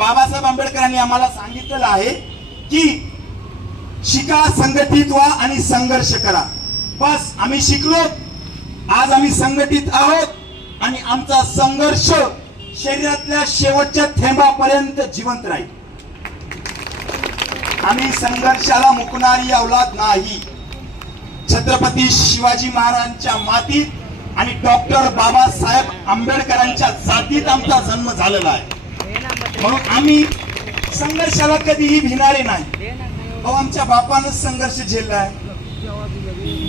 बाबासाहेब आंबेडकरांनी आम्हाला सांगितलेलं आहे की शिका, संघटित व्हा आणि संघर्ष करा. बस आम्ही शिकलो, आज आम्ही संघटित आहोत आणि आमचा संघर्ष शरीरातल्या शेवटच्या थेंबापर्यंत जिवंत राहील. आम्ही संघर्षाला मुकणारी औलाद नाही. छत्रपती शिवाजी महाराजांच्या मातीत आणि डॉक्टर बाबासाहेब आंबेडकरांच्या जातीत आमचा जन्म झालेला आहे. म्हणून आम्ही संघर्षाला कधीही भिणारे नाही. आमच्या बापानं संघर्ष झेललाय.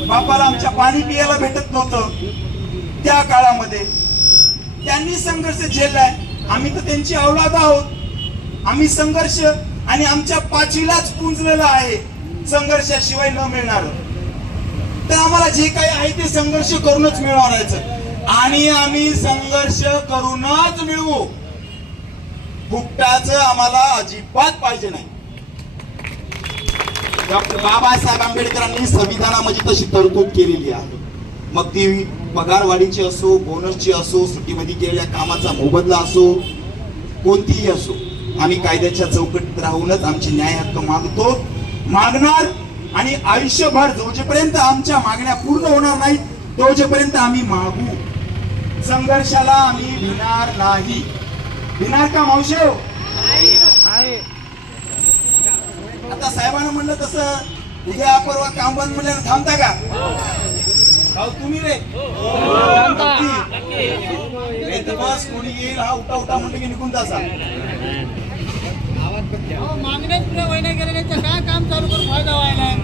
बापाला आमच्या पाणी पियाला भेटत नव्हतं त्या काळामध्ये, त्यांनी संघर्ष झेललाय. आम्ही तर त्यांची औलाद आहोत. आम्ही संघर्ष आणि आमच्या पाचीलाच पुंजलेला आहे संघर्षाशिवाय न मिळणार. तर आम्हाला जे काही आहे ते संघर्ष करूनच मिळवायचं आणि आम्ही संघर्ष करूनच मिळवू. फुकटाचं आम्हाला अजिबात पाहिजे नाही. डॉक्टर बाबासाहेब आंबेडकरांनी संविधानामध्ये तशी तरतूद केलेली आहे. मग ती पगारवाढीची असो, बोनसची असो, सुट्टीमध्ये केलेल्या कामाचा मोबदला असो, कोणतीही असो, आम्ही कायद्याच्या चौकटीत राहूनच आमचे न्याय हक्क मागणार आणि आयुष्यभर जोपर्यंत आमच्या मागण्या पूर्ण होणार नाहीत तोपर्यंत आम्ही मागू. संघर्षाला आम्ही भिणार नाही. भिणार का मावशी? आता साहेबांना म्हणलं तसं उद्या परवा काम बंद म्हणल्यानं थांबता का? तुम्ही रे बस कोणी येईल हा उठा उठा म्हणलं की निघून जासा.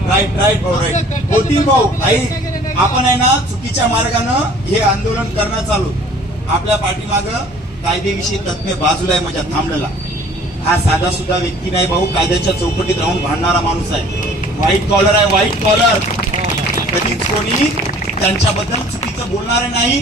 राईट राईट भाऊ, राईट होती भाऊ. आई आपण आहे ना चुकीच्या मार्गानं हे आंदोलन करणं चालू. आपल्या पाठीमाग कायदेविषयी तज्ञ बाजूला आहे माझ्या थांबलेला. हा साधा सुद्धा व्यक्ती नाही भाऊ, कायद्याच्या चौकटीत राहून भांडणारा माणूस आहे. व्हाईट कॉलर आहे, व्हाईट कॉलर. कधीच कोणी त्यांच्याबद्दल चुकीचं बोलणारे नाही.